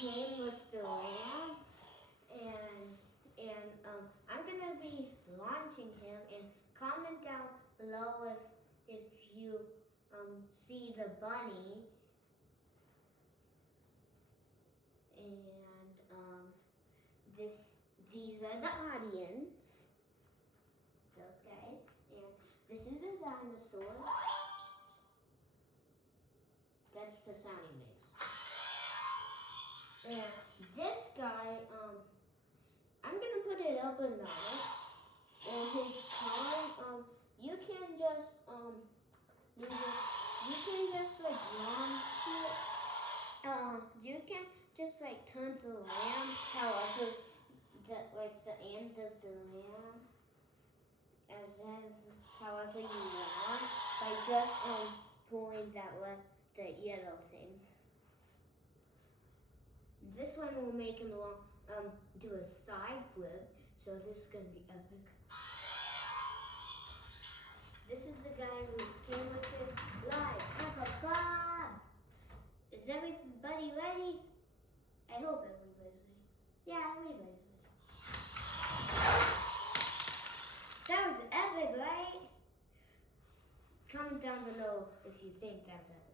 came with the lamb, and I'm gonna be launching him. And comment down below if you see the bunny. And these are the audience, those guys, and this is the dinosaur. That's the sound he makes. And this guy, I'm gonna put it up a notch. And his tongue, you can just like launch it. You can just like turn the lamp, however, the end of the lamp, however you want, by just pulling the yellow thing. This one will make him do a side flip, so this is gonna be epic. This is the guy who came with it live as a club. Is everybody ready? I hope everybody's ready. Yeah, everybody's ready. That was epic, right? Comment down below if you think that's epic.